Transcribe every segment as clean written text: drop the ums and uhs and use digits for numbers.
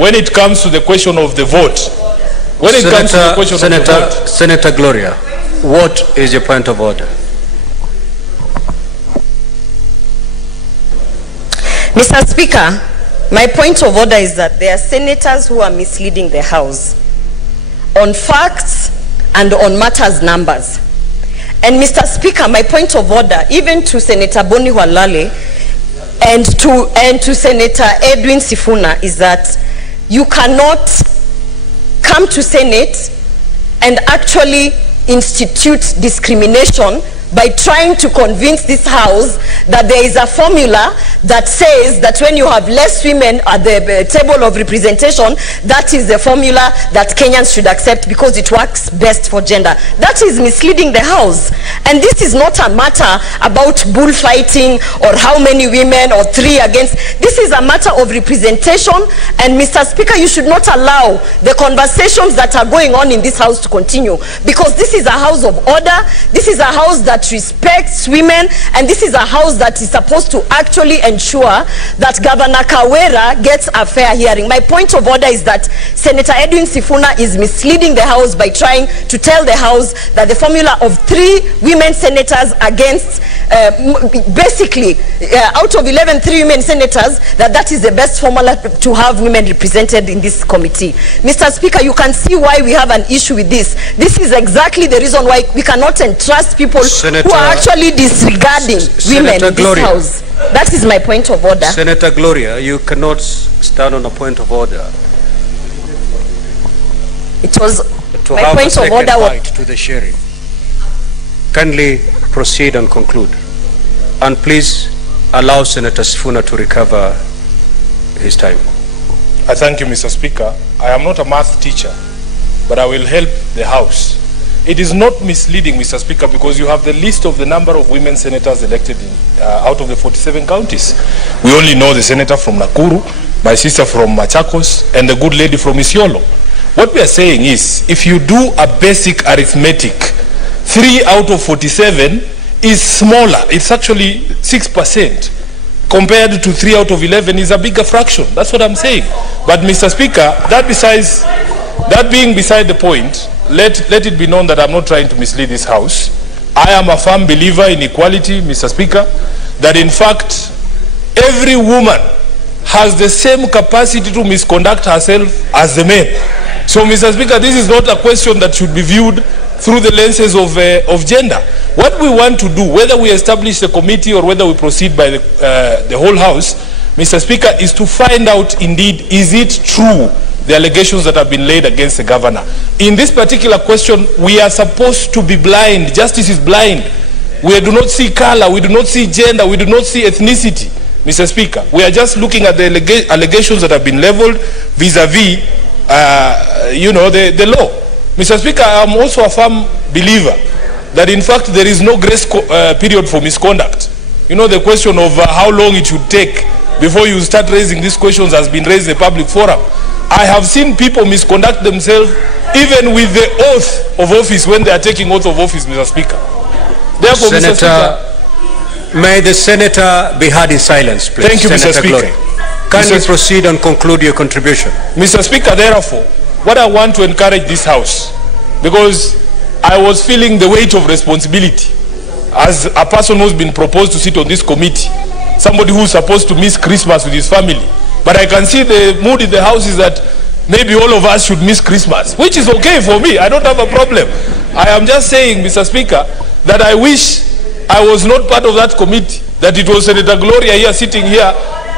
when it comes to the question of the vote, Senator Gloria, what is your point of order? Mr. Speaker, my point of order is that there are senators who are misleading the House on facts and on matters numbers. And Mr. Speaker, my point of order, even to Senator Boni Walale and to Senator Edwin Sifuna, is that you cannot come to Senate and actually institute discrimination by trying to convince this House that there is a formula that says that when you have less women at the table of representation, that is the formula that Kenyans should accept because it works best for gender. That is misleading the House. And this is not a matter about bullfighting or how many women or 3 against. This is a matter of representation. And Mr. Speaker, you should not allow the conversations that are going on in this House to continue, because this is a house of order. This is a house that respects women, and this is a house that is supposed to actually ensure that Governor Kawera gets a fair hearing. My point of order is that Senator Edwin Sifuna is misleading the House by trying to tell the House that the formula of 3 women senators against basically out of 11, 3 women senators, that is the best formula to have women represented in this committee. Mr. Speaker, you can see why we have an issue with this. This is exactly the reason why we cannot entrust people who are actually disregarding women in this House. That is my point of order. Senator Gloria, you cannot stand on a point of order. It was to my have point a second of order bite to the sharing. Kindly proceed and conclude. And please allow Senator Sifuna to recover his time. I thank you, Mr. Speaker. I am not a math teacher, but I will help the House. It is not misleading, Mr. Speaker, because you have the list of the number of women senators elected in, out of the 47 counties. We only know the senator from Nakuru, my sister from Machakos, and the good lady from Isiolo. What we are saying is, if you do a basic arithmetic, 3 out of 47 is smaller. It's actually 6%. Compared to 3 out of 11 is a bigger fraction. That's what I'm saying. But Mr. Speaker, that being beside the point, let it be known that I'm not trying to mislead this House. I am a firm believer in equality, Mr. Speaker, that in fact every woman has the same capacity to misconduct herself as the man. So, Mr. Speaker, this is not a question that should be viewed through the lenses of gender. What we want to do, whether we establish a committee or whether we proceed by the whole House, Mr. Speaker, is to find out indeed, is it true, the allegations that have been laid against the governor. In this particular question, we are supposed to be blind. Justice is blind. We do not see color, we do not see gender, we do not see ethnicity, Mr. Speaker. We are just looking at the allegations that have been leveled vis-a-vis, the law. Mr. Speaker, I am also a firm believer that in fact there is no grace period for misconduct. You know, the question of how long it should take before you start raising these questions has been raised in a public forum. I have seen people misconduct themselves even with the oath of office when they are taking oath of office, Mr. Speaker. Therefore, Senator, Mr. Speaker, may the senator be heard in silence, please. Thank you, Senator Mr. Speaker. Gloria. Kindly proceed and conclude your contribution. Mr. Speaker, therefore, what I want to encourage this House, because I was feeling the weight of responsibility as a person who's been proposed to sit on this committee, somebody who's supposed to miss Christmas with his family. But I can see the mood in the House is that maybe all of us should miss Christmas, which is okay for me. I don't have a problem. I am just saying, Mr. Speaker, that I wish I was not part of that committee, that it was Senator Gloria here sitting here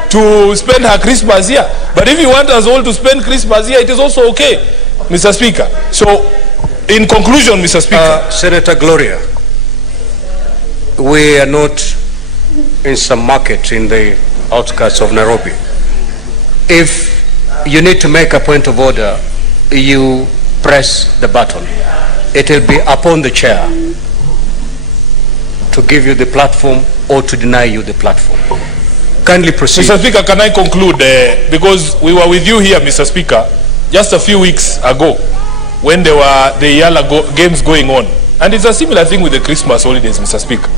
to spend her Christmas here. But if you want us all to spend Christmas here, it is also okay, Mr. Speaker. So, in conclusion, Mr. Speaker. Senator Gloria, we are not in some market in the outskirts of Nairobi. If you need to make a point of order, you press the button. It will be upon the chair to give you the platform or to deny you the platform. Kindly proceed. Mr. Speaker, can I conclude? Because we were with you here, Mr. Speaker, just a few weeks ago when there were the Yala games going on. And it's a similar thing with the Christmas holidays, Mr. Speaker.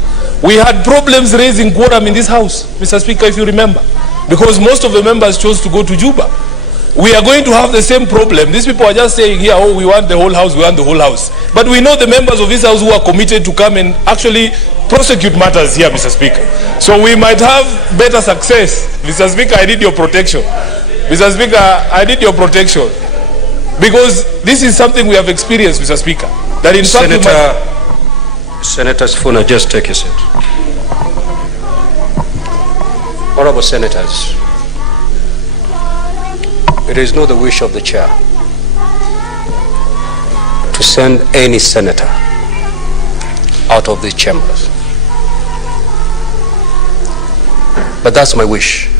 We had problems raising quorum in this House, Mr. Speaker, if you remember, because most of the members chose to go to Juba. we are going to have the same problem. These people are just saying here, oh, we want the whole house, we want the whole house. But we know the members of this house who are committed to come and actually prosecute matters here, Mr. Speaker. So we might have better success. Mr. Speaker, I need your protection. Mr. Speaker, I need your protection. Because this is something we have experienced, Mr. Speaker. That in fact Senator Sifuna, just take a seat. Honorable Senators, it is not the wish of the chair to send any senator out of these chambers. But that's my wish.